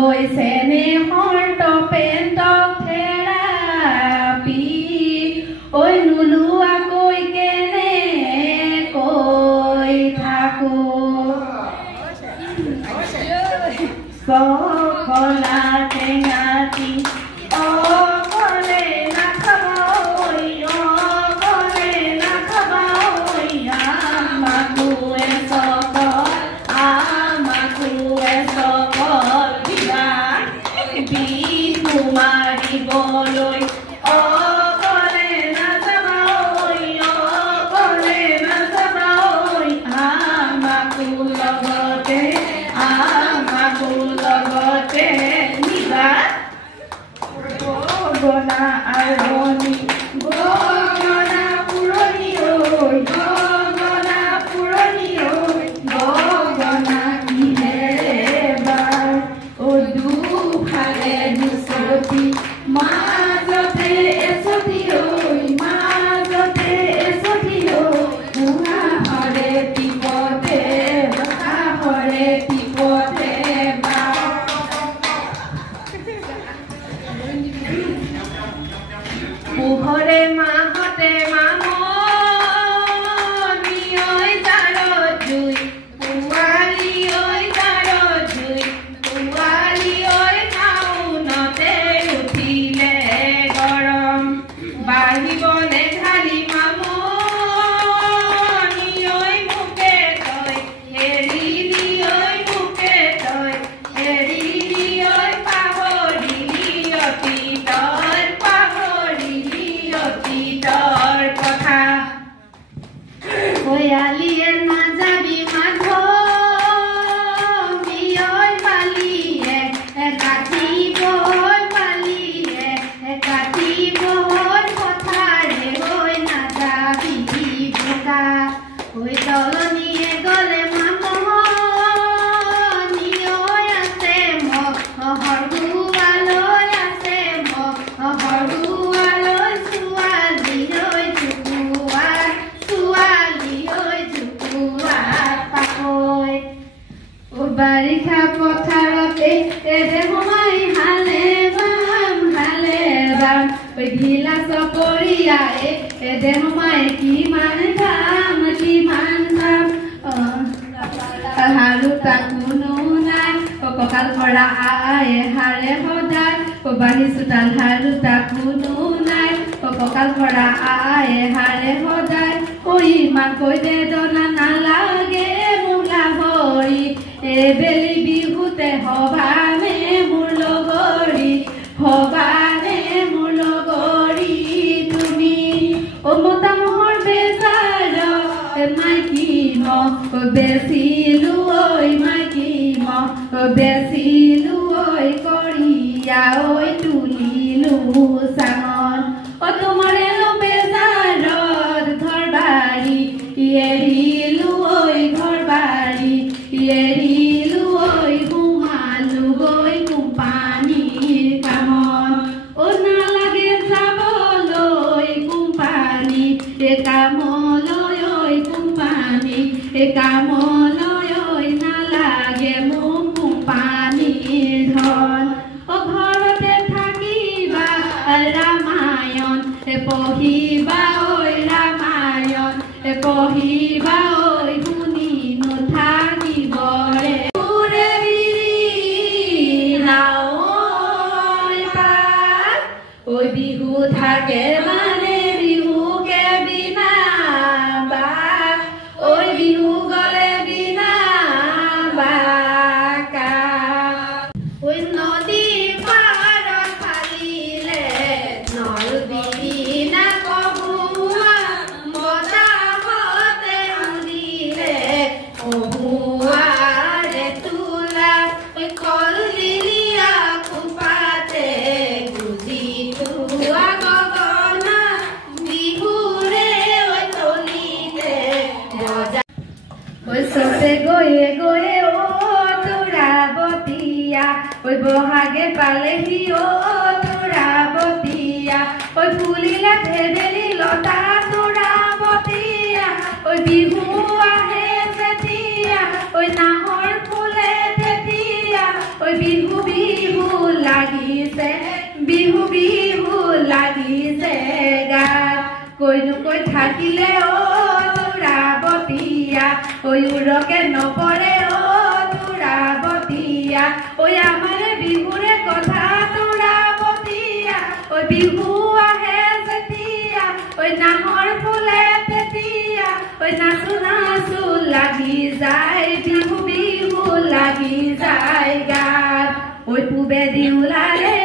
গৈছে নে heart পেণ্টক therapy ঐ নোলোৱাকৈ কেনে কৈ থাকো সকলা টেঙাটি অকলে নাখাবই অকলে নাখাবই আমাকোৱে সকল বিহু মাৰিবলৈ অকলে নাযাবই অকলে নাযাবই আমাকো লগতে নিবা গগনা আৰণি গগনা পুৰণি ঐ গগনা পুৰণি ঐ গগনা কিহেৰে বাৰ ও দুফালে দুচটি মাজতে এচটি ঐ মাজতে এচটি ঐ উহাহৰে টিপতে বতাহৰে টিপতে পোহৰে মাহতে মামনি ঐ জাৰত জুই পোৱালি ঐ জাৰত জুই পোৱালি ঐ নাওনতে উঠিলে গৰম বাঢ়িবলে ঢালি মামনি ঐ মোকে তই এৰিলি ঐ মোকে তই এৰিলি ঐ পাহৰিলি অতীতৰ কথা বয়ালিয়ে নাযাবি মাধৱী ঐ পালিয়ে কাটিব পালিয়ে কাটিব পথাৰে ঐ নাযাবি বোকা ঐ তলনিয়ে গ'লে মামনি ঐ আছে মোক হৰুৱালৈ আছে মোক হৰুৱালৈ ছোৱালী ঐ পাকৈ বাৰিষা পথাৰতে এদে সোমাই হালে বাম ঢিলা চপৰিয়াই এদে সোমাই কিমান কাম হাৰু তাকোনো নাই কঁকাল ভৰা আয়ে হাৰে সদায় বাঢ়ি চোতাল হাৰু তাকোনো নাই কঁকাল ভৰা আয়ে হাৰে সদায় ইমান কৈ বেদনা নালাগে মোলা ভৰি এবেলি বিহুতে সভানে মোৰ লগৰী সভানে মোৰ লগৰী তুমি মতা মহৰ বেজাৰ মাইকী মহ বেচিলো ঐ মাইকী মহ বেচিলো ঐ কৰিয়া ঐ তুলিলো চাঙত তোমাৰে বেজাৰত ঘৰ বাৰী এৰিলো ঐ ঘৰ বাৰী এৰিলো ঐ সোমালো গৈ কোম্পানীৰ কামত নালাগে যাবলৈ কোম্পানী কামলৈ ঐ কোম্পানী কামলৈ নালাগে মোক কোম্পানীৰ ধন ঘৰতে থাকিবা ৰামায়ণ পঢ়িবা ঐ ৰামায়ণ পঢ়িবা ঐ শুনি নুঠাকিবৰে ঐ বিহু থাকে মানে বিহুকে বিনা বা ঐ বিহু গলে বিনা বাকা ঐ নদী পাৰত ফালিলে নল বিনা কহুৱা বতাহতে উৰিলে কহুৱাৰে তোলা কল লিলিয়া খোপাতে গুজি থোৱা গগনা বিহুৰে তলিতে বজা চতে গৈয়ে গৈয়ে তোৰাবতীয়া বহাগে পালেহি তোৰাবতীয়া ফুলিলে ভেবেলি লতা তোৰাবতীয়া বিহু আহে যেতিয়া নাহৰ ফুলে তেতিয়া বিহু লাগিছে বিহু বিহু লাগিছে গাত কৈনো কৈ থাকিলে অ তুৰাবতীয়া ঐ উৰকে নপৰে অ তুৰাবতীয়া ঐ আমাৰে বিহুৰে কথা তুৰাবতীয়া ঐ বিহু আহে যেতিয়া ঐ নাহৰ ফুলে তেতিয়া ঐ নাচো নাচো লাগি যায় বিহু বিহু লাগি যায় গাত ঐ পূবেদি ওলালে